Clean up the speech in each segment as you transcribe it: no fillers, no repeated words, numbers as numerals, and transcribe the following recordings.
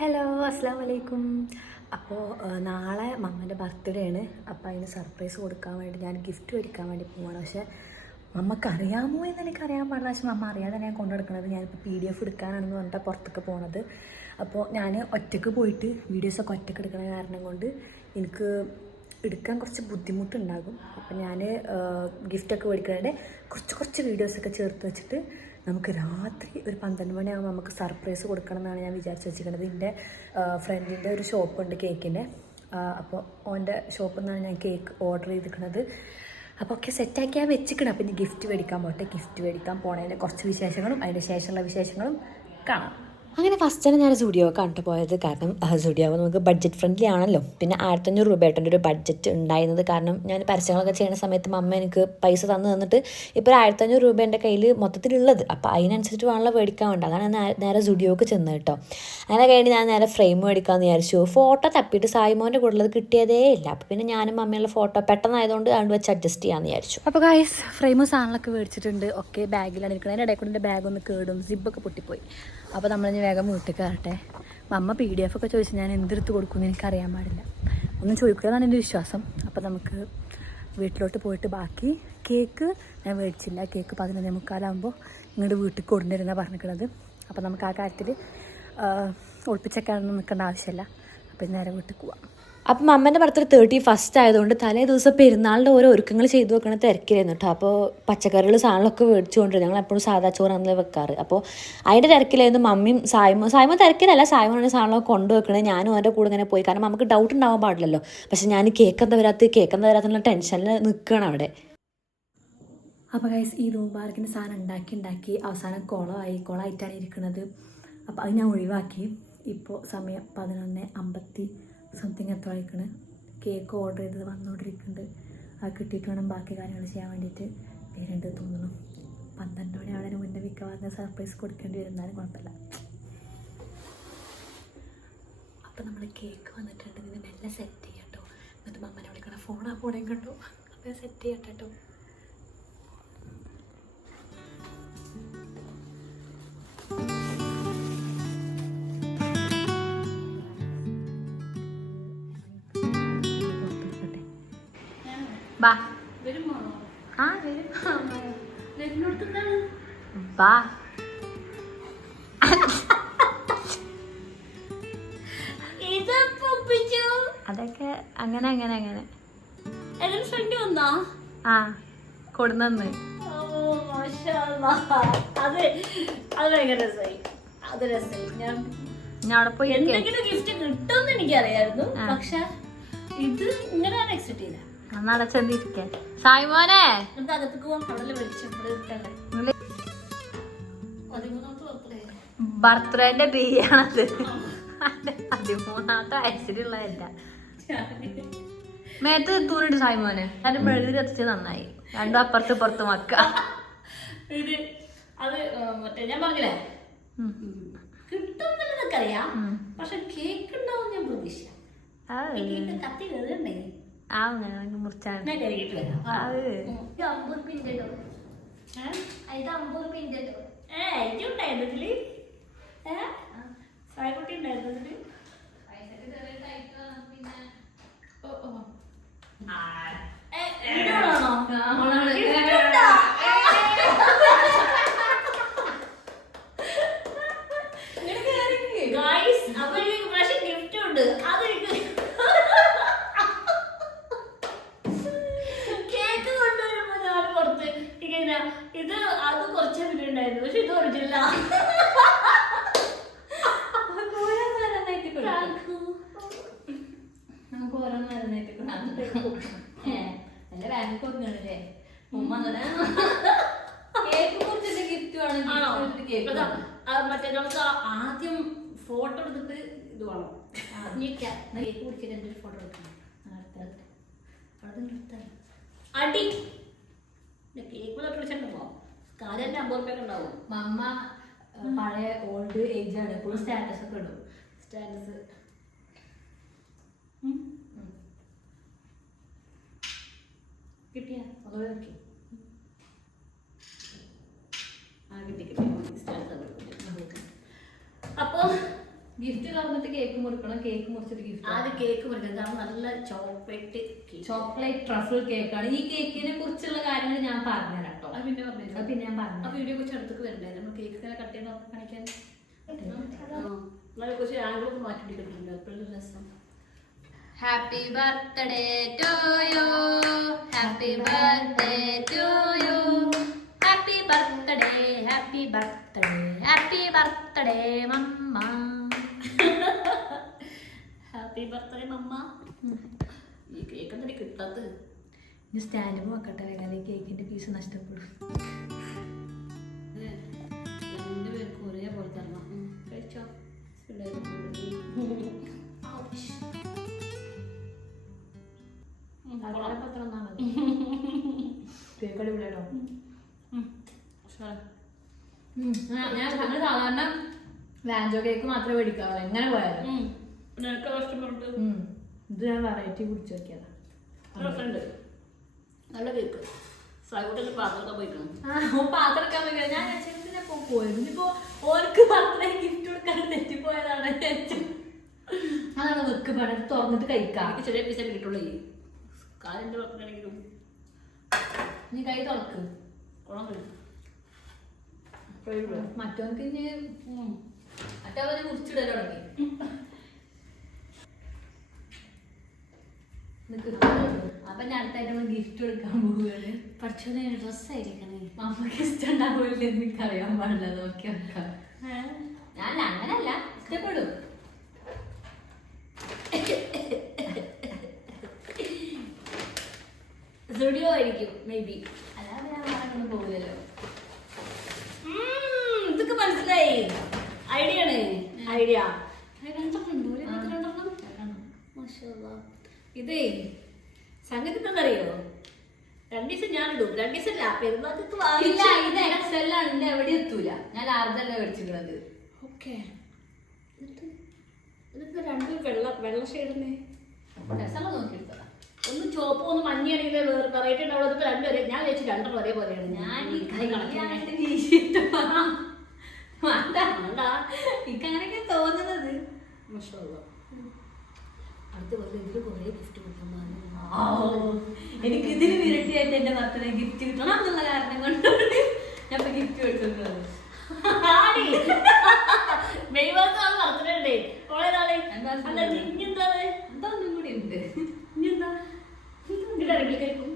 Hello, അസ്സാം വലൈക്കും. അപ്പോൾ നാളെ മമ്മൻ്റെ ബർത്ത്ഡേ ആണ്. അപ്പോൾ അതിന് സർപ്രൈസ് കൊടുക്കാൻ വേണ്ടി ഞാൻ ഗിഫ്റ്റ് മേടിക്കാൻ വേണ്ടി പോവാണ്. പക്ഷേ മമ്മക്ക് അറിയാമോ എന്ന് എനിക്കറിയാൻ പാടില്ല. പക്ഷേ മമ്മ അറിയാതെ ഞാൻ കൊണ്ടുനടക്കുന്നത്. ഞാനിപ്പോൾ PDF എടുക്കാനാണെന്ന് പറഞ്ഞിട്ട് പുറത്തേക്ക് പോകുന്നത്. അപ്പോൾ ഞാൻ ഒറ്റയ്ക്ക് പോയിട്ട് വീഡിയോസൊക്കെ ഒറ്റയ്ക്ക് എടുക്കുന്ന കാരണം കൊണ്ട് എനിക്ക് എടുക്കാൻ കുറച്ച് ബുദ്ധിമുട്ടുണ്ടാകും. അപ്പോൾ ഞാൻ ഗിഫ്റ്റൊക്കെ മേടിക്കുന്നതിൻ്റെ കുറച്ച് വീഡിയോസൊക്കെ ചേർത്ത് വെച്ചിട്ട് നമുക്ക് രാത്രി ഒരു 12 മണിയാകുമ്പോൾ നമുക്ക് സർപ്രൈസ് കൊടുക്കണം എന്നാണ് ഞാൻ വിചാരിച്ച് വെച്ചിരിക്കുന്നത്. എൻ്റെ ഫ്രണ്ടിൻ്റെ ഒരു ഷോപ്പുണ്ട് കേക്കിൻ്റെ. അപ്പോൾ ഓൻ്റെ ഷോപ്പിൽ നിന്നാണ് ഞാൻ കേക്ക് ഓർഡർ ചെയ്തിരിക്കുന്നത്. അപ്പോൾ ഒക്കെ സെറ്റാക്കിയാൽ വെച്ചിക്കണം. അപ്പോൾ ഇനി ഗിഫ്റ്റ് മേടിക്കാൻ പോട്ടെ. ഗിഫ്റ്റ് മേടിക്കാൻ പോണതിൻ്റെ കുറച്ച് വിശേഷങ്ങളും അതിന് ശേഷമുള്ള വിശേഷങ്ങളും കാണാം. അങ്ങനെ ഫസ്റ്റ് തന്നെ ഞാൻ സ്റ്റുഡിയോ കണ്ടു പോയത്. കാരണം സ്റ്റുഡിയോ നമുക്ക് ബഡ്ജറ്റ് ഫ്രണ്ട്ലി ആണല്ലോ. പിന്നെ 1500 രൂപയായിട്ടൊരു ഒരു ബഡ്ജറ്റ് ഉണ്ടായിരുന്നത്. കാരണം ഞാൻ പരസ്യങ്ങളൊക്കെ ചെയ്യുന്ന സമയത്ത് മമ്മ എനിക്ക് പൈസ തന്നിട്ട് ഇപ്പോൾ ഒരു 1500 രൂപ എൻ്റെ കയ്യിൽ മൊത്തത്തിലുള്ളത്. അപ്പോൾ അതിനനുസരിച്ച് വേണമല്ലോ മേടിക്കാൻ വേണ്ട. അതാണ് നേരെ സ്റ്റുഡിയോക്ക് ചെന്ന് കേട്ടോ. അങ്ങനെ കഴിഞ്ഞ് ഞാൻ നേരെ ഫ്രെയിം മേടിക്കാമെന്ന് വിചാരിച്ചു. ഫോട്ടോ തപ്പിയിട്ട് സായിമോൻ്റെ കൂടുതലത് കിട്ടിയതേ ഇല്ല. അപ്പോൾ പിന്നെ ഞാനും മമ്മയുള്ള ഫോട്ടോ പെട്ടെന്നായതുകൊണ്ട് അതുകൊണ്ട് വെച്ച് അഡ്ജസ്റ്റ് ചെയ്യാമെന്ന് വിചാരിച്ചു. അപ്പോൾ ഗൈസ് ഫ്രെയിമും സാധനങ്ങളൊക്കെ മേടിച്ചിട്ടുണ്ട്. ഒക്കെ ബാഗിലാണ് ഇരിക്കുന്നത്. അതിൻ്റെ ഇടയിൽ കൂടെ എൻ്റെ ബാഗൊന്ന് കേടും സിബൊക്കെ പൊട്ടിപ്പോയി. അപ്പോൾ നമ്മളിനി വേഗം വീട്ടിൽ കയറട്ടെ. മമ്മ PDF ഒക്കെ ചോദിച്ചാൽ ഞാൻ എന്തെടുത്ത് കൊടുക്കുമെന്ന് എനിക്കറിയാൻ പാടില്ല. ഒന്നും ചോദിക്കുകയെന്നാണ് എൻ്റെ വിശ്വാസം. അപ്പോൾ നമുക്ക് വീട്ടിലോട്ട് പോയിട്ട് ബാക്കി കേക്ക് ഞാൻ മേടിച്ചില്ല. കേക്ക് 11:45 ഇങ്ങോട്ട് വീട്ടിൽ കൊണ്ടുവരുന്നതാണ് പറഞ്ഞിരിക്കുന്നത്. അപ്പോൾ നമുക്ക് ആ കാര്യത്തിൽ ഒളിപ്പിച്ചൊക്കെയാണെന്ന് നിൽക്കേണ്ട ആവശ്യമില്ല. അപ്പോൾ നേരെ വീട്ടിൽ പോവാം. അപ്പം അമ്മേൻ്റെ ബർത്ത്ഡേ 31st ആയതുകൊണ്ട് തലേ ദിവസം പെരുന്നാളിൻ്റെ ഓരോ ഒരുക്കങ്ങൾ ചെയ്തു വെക്കണ തിരക്കിലായിരുന്നു കേട്ടോ. അപ്പോൾ പച്ചക്കറികൾ സാധനങ്ങളൊക്കെ മേടിച്ചുകൊണ്ടിരുന്നു. ഞങ്ങൾ എപ്പോഴും സാധാ ചോറാണ് വെക്കാറ്. അപ്പോൾ അതിൻ്റെ തിരക്കിലായിരുന്നു മമ്മിയും സായ്മ തിരക്കിലല്ല. സായ്മ സാധനങ്ങളൊക്കെ കൊണ്ടുവെക്കണേ. ഞാനും അവൻ്റെ കൂടെ ഇങ്ങനെ പോയി. കാരണം നമുക്ക് ഡൗട്ട് ഉണ്ടാവാൻ പാടില്ലല്ലോ. പക്ഷെ ഞാൻ കേക്ക് എന്താ വരാത്തുള്ള ടെൻഷനിൽ നിൽക്കുകയാണ് അവിടെ. അപ്പോൾ ഗൈസ് ഈ ധൂമ്പാർക്കിൻ്റെ സാധനം ഉണ്ടാക്കി അവസാനം കുളമായിട്ടാണ് ഇരിക്കുന്നത്. അപ്പോൾ അത് ഞാൻ ഒഴിവാക്കി. ഇപ്പോൾ സമയം 11:50 സംതിങ് എത്ര ആയിക്കണ്. കേക്ക് ഓർഡർ ചെയ്തത് വന്നുകൊണ്ടിരിക്കുന്നുണ്ട്. അത് കിട്ടിയിട്ട് വേണം ബാക്കി കാര്യങ്ങൾ ചെയ്യാൻ വേണ്ടിയിട്ട് വരുന്നുണ്ട് തോന്നുന്നു. 12 മണി ആവുന്നതിന് മുന്നേ മിക്കവാറും സർപ്രൈസ് കൊടുക്കേണ്ടി വരുന്നാലും കുഴപ്പമില്ല. അപ്പോൾ നമ്മൾ കേക്ക് വന്നിട്ടുണ്ട്. ഇതിന് മെല്ലെ സെറ്റ് ചെയ്യാം കേട്ടോ. എന്നിട്ട് മമ്മനെ വിളിക്കണം. ഫോണേം കണ്ടു. അപ്പോൾ സെറ്റ് ചെയ്യട്ടെ കേട്ടോ. ബാ ആ ബാ അതൊക്കെ അങ്ങനെ ആ കൊടുന്നു. ഞാൻ അവിടെ പോയി എന്തെങ്കിലും ഗിഫ്റ്റ് കിട്ടുമെന്ന് എനിക്കറിയായിരുന്നു. പക്ഷെ ഇത് ഇങ്ങനെ എക്സ്പെക്ട് ചെയ്യില്ല. നടച്ചെന്നിരിക്കാൻ സായ്മോനെ ബർത്ത്ഡേന്റെ ബിയാണത്. 13ാമത്തെ വയസ്സിലുള്ളതല്ല. മേത്ത് തൂണിട്ട് സായ്മോനെ അതിന്റെ മെഴുകി കത്തിച്ച് നന്നായി. രണ്ടും അപ്പുറത്ത് മക്ക. അത് മറ്റേ ഞാൻ പറഞ്ഞില്ലേ കിട്ടും അറിയാം. പക്ഷെ കേക്ക് ഉണ്ടാവും ഞാൻ പ്രതീക്ഷിച്ച. കത്തി കയറുണ്ടേ മുറിച്ചാണ്. സായ്ക്കുട്ടി ഉണ്ടായിരുന്നു. ഗിഫ്റ്റ് ഉണ്ട്. അത് ഇത് അത് കുറച്ചേ ഉണ്ടായിരുന്നു. പക്ഷെ ഇത് ഒറിജിനലാ. നമുക്ക് ഓരോന്നേരത്തേക്ക് നല്ല ബാങ്ക് കൊടുക്കണല്ലേ ഉമ്മ. കേക്ക് കുറിച്ചിട്ട് ഗിഫ്റ്റ് വേണം. മറ്റേ നമുക്ക് ആദ്യം ഫോട്ടോ എടുത്തിട്ട് ഇത് വേണം. കേക്ക് കുടിച്ചിട്ട് എൻ്റെ ഒരു ഫോട്ടോ എടുക്കണം. അടി കേക്ക് വിളിച്ചിട്ടുണ്ടോ? കാര്യം 50 രൂപയൊക്കെ ഉണ്ടാവും. മമ്മ പഴയ ഓൾഡ് ഏജ് ആണ്. എപ്പോഴും സ്റ്റാറ്റസ് ഒക്കെ ഇടും. സ്റ്റാറ്റസ് കിട്ടിയ അതുപോലെ നോക്കി. കിട്ടി. അപ്പോൾ ഗിഫ്റ്റ് തുറന്നിട്ട് കേക്ക് മുറിക്കണം, കേക്ക് മുറിച്ചിട്ട് ഗിഫ്റ്റ്. ആദ്യം കേക്ക് മുറിക്കണം, കാരണം നല്ല ചോക്ലേറ്റ് ചോക്ലേറ്റ് ട്രഫിൾ കേക്കാണ്. ഈ കേക്കിനെ കുറിച്ചുള്ള കാര്യങ്ങൾ ഞാൻ പറഞ്ഞുതരാം കേട്ടോ. അത് പിന്നെ പറഞ്ഞു, അത് പിന്നെ ഞാൻ പറഞ്ഞു. ആ വീഡിയോ കുറച്ച് അടുത്തേക്ക് വരണ്ടേ, നമ്മൾ കേക്ക് ഇങ്ങനെ കട്ട് ചെയ്ത് കാണിക്കാൻ. എന്നാലും കുറച്ച് ആംഗിളൊക്കെ മാറ്റി പിടിക്കുന്നുണ്ട്, അപ്പോഴൊരു രസം. Happy birthday to you, happy birthday to you, happy birthday, happy birthday, happy birthday mamma. Happy birthday mamma. ഈ കേക്ക് എന്തിനാ കിട്ടാത്തത്? ഇനി സ്റ്റാൻഡ് വെക്കട്ടെ, വേഗം കേക്കിന്റെ പീസ് നഷ്ടപ്പെടും. രണ്ടുപേർക്കും ഒരേപോലെ തരണം. കഴിച്ചോ? കേക്ക് അടിപൊളിയാട്ടോ. ഞാൻ സാധാരണ വാഞ്ചോ കേക്ക് മാത്രമേ മേടിക്കാറുള്ളൂ എങ്ങനെ പോയാലും. നിനക്ക് കഷ്ടപ്പെട്ട് ഇത് ഞാൻ വെറൈറ്റി കുടിച്ചു നോക്കിയതാ. രസമുണ്ട്, നല്ല കേക്ക്. സായിക്കോട്ടെ പാത്രമൊക്കെ പോയിക്കണം. പാത്രം എടുക്കാൻ പോയി. ഞാൻ പോയത് ഇനിയിപ്പോ ഓർക്ക് ബർത്ത്ഡേ ഗിഫ്റ്റ് കൊടുക്കാൻ തെറ്റിപ്പോയതാണ്. അതാണ് വെക്ക് പണം തുറന്നിട്ട് കഴിക്കാം. എനിക്ക് ചെറിയ പൈസ കിട്ടുള്ളൂ. കാലിൻ്റെ ബർത്ത്ഡേണെങ്കിലും നീ കൈ തുറക്ക്. കുളം കഴിക്കും. മറ്റവർക്ക് ഇനി മറ്റവനെ മുറിച്ചിടൽ തുടങ്ങി. അപ്പൊ ഞാൻ അടുത്തായിട്ട് നമ്മൾ ഗിഫ്റ്റ് കൊടുക്കാൻ പോവുകയാണ്. പഠിച്ചോനെ ഡ്രസ്സായിരിക്കണേ. അമ്മക്ക് ഇഷ്ടം ഉണ്ടാവില്ല, എനിക്കറിയാൻ പാടില്ല. നോക്കി വെക്കാം. ഞാൻ അങ്ങനല്ല, ഇഷ്ടപ്പെടും. സ്റ്റുഡിയോ ആയിരിക്കും മേ ബി. അല്ലാതെ ഞാൻ അങ്ങനെ പോകില്ലല്ലോ. ഇതൊക്കെ മനസ്സിലായി. ഐഡിയ ആണ്, ഐഡിയ. ഇതേ സംഗതി എന്താണെന്നറിയോ? 2 ദിവസം ഞാനിടും, 2 ദിവസം പെരുന്നാൾക്ക് ഇല്ല, ഇത് എക്സൽ ആണ്. ഇത് എവിടെ എത്തൂല. ഞാൻ ലാർജല്ല മേടിച്ചിട്ടുള്ളത്. ഓക്കെ. ഇതൊക്കെ 2 വെള്ള ഷെയ്ഡന്നെ. രസമുള്ള നോക്കിയെടുത്തതാ. ഒന്ന് ചുവപ്പ് ഒന്ന് മഞ്ഞയാണെങ്കിൽ വേറെ വെറൈറ്റി ഉണ്ടാവുള്ളത്. ഇപ്പൊ 2 വരെ ഞാൻ വെച്ച് 2 ഒരേപോലെയാണ്. ഞാൻ ഈ കൈ കണക്കിട്ട് എനിക്കങ്ങനെയൊക്കെ തോന്നുന്നത്. അടുത്ത പോലെ ഇതിൽ കുറേ ഗിഫ്റ്റ് കൊടുക്കാൻ പറഞ്ഞു. എനിക്ക് ഇതിന് വിരട്ടിയായിട്ട് എന്റെ ബർത്ത്ഡേ ഗിഫ്റ്റ് കിട്ടണം എന്നുള്ള കാരണം കൊണ്ട് ഞാൻ ഇപ്പൊ ഗിഫ്റ്റ് കൊടുക്കുന്നത്. മെയ് മാസം ബർത്ത്ഡേ ഓളെ നാളെ ഇനിയെന്താണ്? എന്താ ഒന്നും കൂടി ഉണ്ട്. ഇനിയെന്താ ഇതാരെങ്കിലും കഴിക്കും?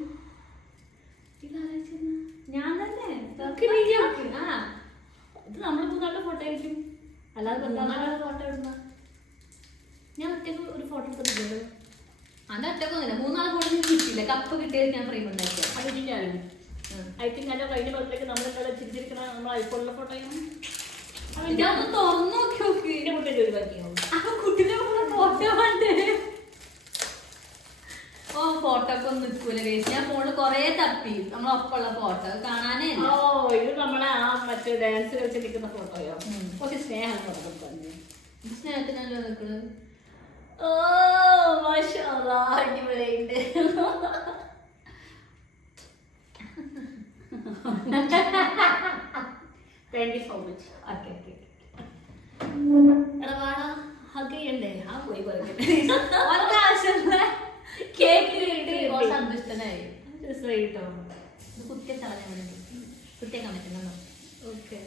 ഞാൻ തന്നെ ഇത് നമ്മളിപ്പോ നല്ല ഫോട്ടോ ആയിരിക്കും. അല്ലാതെ ഫോട്ടോ ഇടുന്ന ഞാൻ ഒറ്റക്ക് ഒരു ഫോട്ടോ എടുത്തിട്ടുണ്ടല്ലോ. അത് ഒറ്റക്കൊന്നുമില്ല, 3 നാൾ കൂടെ കിട്ടിയില്ല. കപ്പ് കിട്ടിയത് ഞാൻ ഫ്രെയിം ഉണ്ടാക്കിയ. അതിൻ്റെയാണ് ഐ തിങ്ക് എൻ്റെ കഴിഞ്ഞ ബർത്ത്ഡേക്ക് നമ്മളെന്താ ചിരിച്ചിരിക്കണ നമ്മൾ ഐഫോണിലെ ഫോട്ടോയും ഇതൊന്ന് തുറന്നു നോക്കി നോക്കി. ഇതിന്റെ മുട്ടേക്ക് ഒഴിവാക്കിയോ? അപ്പൊ കുട്ടിനെ ഫോട്ടോ വേണ്ടേ? ഓ ഫോട്ടോ ഒക്കെ ഒന്നും നിൽക്കൂല കേസ്. ഞാൻ ഫോണിൽ കൊറേ തപ്പി നമ്മളൊപ്പമുള്ള ഫോട്ടോ കാണാനേ. ഓ ഇത് നമ്മളെ ആ മറ്റേ ഡാൻസ് കളിച്ച് നിൽക്കുന്ന ഫോട്ടോയോ? കുറച്ച് സ്നേഹം ഫോട്ടോ തന്നെ. സ്നേഹത്തിനല്ലോ നിൽക്കുന്നത്. ഓ മാഷാഅല്ലാ, അടിപൊളിയുണ്ട്. Thank you so much. Okay okay. എടാ വാടാ, ഹഗ് ചെയ്യണ്ടേ? ആ പോയി പറയട്ടെ. ഒരാവശ്യമില്ല. കേക്കിന് വേണ്ടി സന്തുഷ്ടനായി. രസമായി കേട്ടോ. ഇത് കുത്തിയ കളഞ്ഞ കുത്തിയേക്കാൻ പറ്റുന്നുണ്ടോ? ഓക്കെ,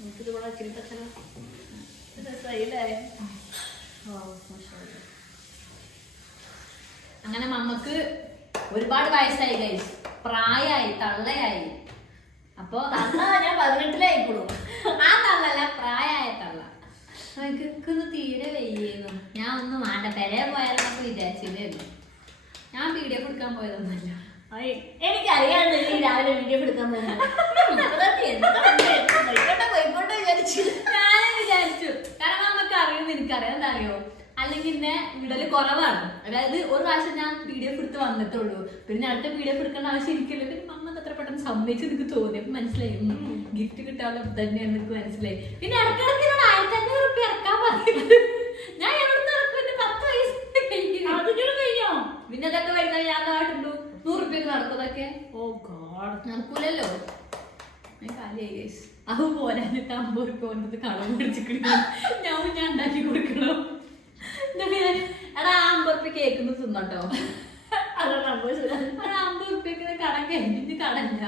നമുക്കിത് ഇവിടെ ചിരിപ്പച്ചല രസമായില്ലേ? ഓ മാഷാഅല്ലാ. അങ്ങനെ മമ്മക്ക് ഒരുപാട് വയസ്സായി ഗൈസ്, പ്രായമായി, തള്ളയായി. അപ്പൊ ഞാൻ 18-ലായിക്കോളൂ. ആ തള്ളല്ല, പ്രായമായ തള്ള. എനിക്കൊന്ന് തീരെ വയ്യേന്നു. ഞാൻ ഒന്നും വേണ്ട, പെരേ പോയാലൊക്കെ വിചാരിച്ചില്ലായിരുന്നു. ഞാൻ PDF എടുക്കാൻ പോയതൊന്നുമല്ല. എനിക്കറിയാണ്ട് നീ രാവിലെ വീഡിയോ എടുക്കാൻ പോകുന്നത്. ഞാനും വിചാരിച്ചു, കാരണം നമുക്ക് അറിയുമെന്ന് എനിക്കറിയാം. എന്താ അറിയോ, അല്ലെങ്കിൽ എന്നെ വിടല് കുറവാണ്. അതായത് ഒരു പ്രാവശ്യം ഞാൻ PDF എടുത്ത് വന്നിട്ടുള്ളൂ. പിന്നെ അടുത്ത PDF എടുക്കേണ്ട ആവശ്യം എനിക്കില്ല. പിന്നെ മമ്മ അത്ര പെട്ടെന്ന് സമ്മതിച്ചു എനിക്ക് തോന്നി. അപ്പൊ മനസ്സിലായി ഗിഫ്റ്റ് കിട്ടാനുള്ള തന്നെയാണ് എനിക്ക് മനസ്സിലായി. പിന്നെ ഇടക്കിടക്ക് എന്നോട് 1500 റുപ്യ ഇറക്കാൻ പറഞ്ഞത്. ഞാൻ എവിടെ ഇറക്കും? എന്റെ 10 വയസ്സ് കഴിഞ്ഞോ? പിന്നെ അതൊക്കെ വരുന്നത് ഞാൻ കാട്ടുള്ളൂ. 100 റുപ്യക്ക് നടക്കുന്നതൊക്കെ ഓ ഗോഡ്, നടക്കൂലല്ലോ. ഞാൻ കാലിയായി ഗൈസ്. അത് പോരാഞ്ഞിട്ട് 50 ഉറുപ്പ്യ കൊണ്ടത് കടം പിടിച്ചിട്ട് ഞാൻ ഉണ്ടാക്കി കൊടുക്കണോ എന്നിട്ട് ഞാൻ എടാ 50 ഉറുപ്പ്യ കേൾക്കുന്നത് തിന്നട്ടോ. അതാണ് സംഭവം. 50 ഉറുപ്പ്യക്ക് കടം കഴിഞ്ഞിട്ട് കടല്ല.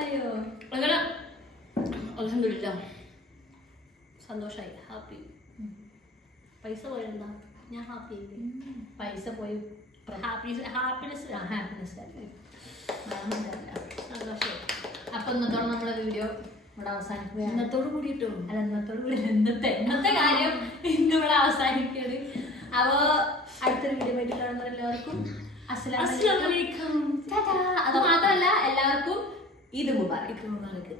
അയ്യോ അങ്ങനെ അൽഹംദുലില്ലാ സന്തോഷമായി, ഹാപ്പി. പൈസ പോയെന്താ ഞാൻ ഹാപ്പി ആയില്ലേ? പൈസ പോയി ഹാപ്പിനെസ് സന്തോഷമായി. അപ്പൊ ഇന്നത്തോടെ നമ്മളെ വീഡിയോ ഇവിടെ അവസാനിക്കുകയാണ്. ഇന്നത്തോട് കൂടിയിട്ടോ അല്ല ഇന്നത്തോട് കൂടി ഇന്നത്തെ കാര്യം ഇന്നിവിടെ അവസാനിക്കുകയാണ്. അപ്പോ അടുത്തൊരു വീഡിയോ ആയിട്ട് കാണുന്ന എല്ലാവർക്കും അസ്സലാമു അലൈക്കും. അത് മാത്രമല്ല എല്ലാവർക്കും ഈദ് മുബാറക്.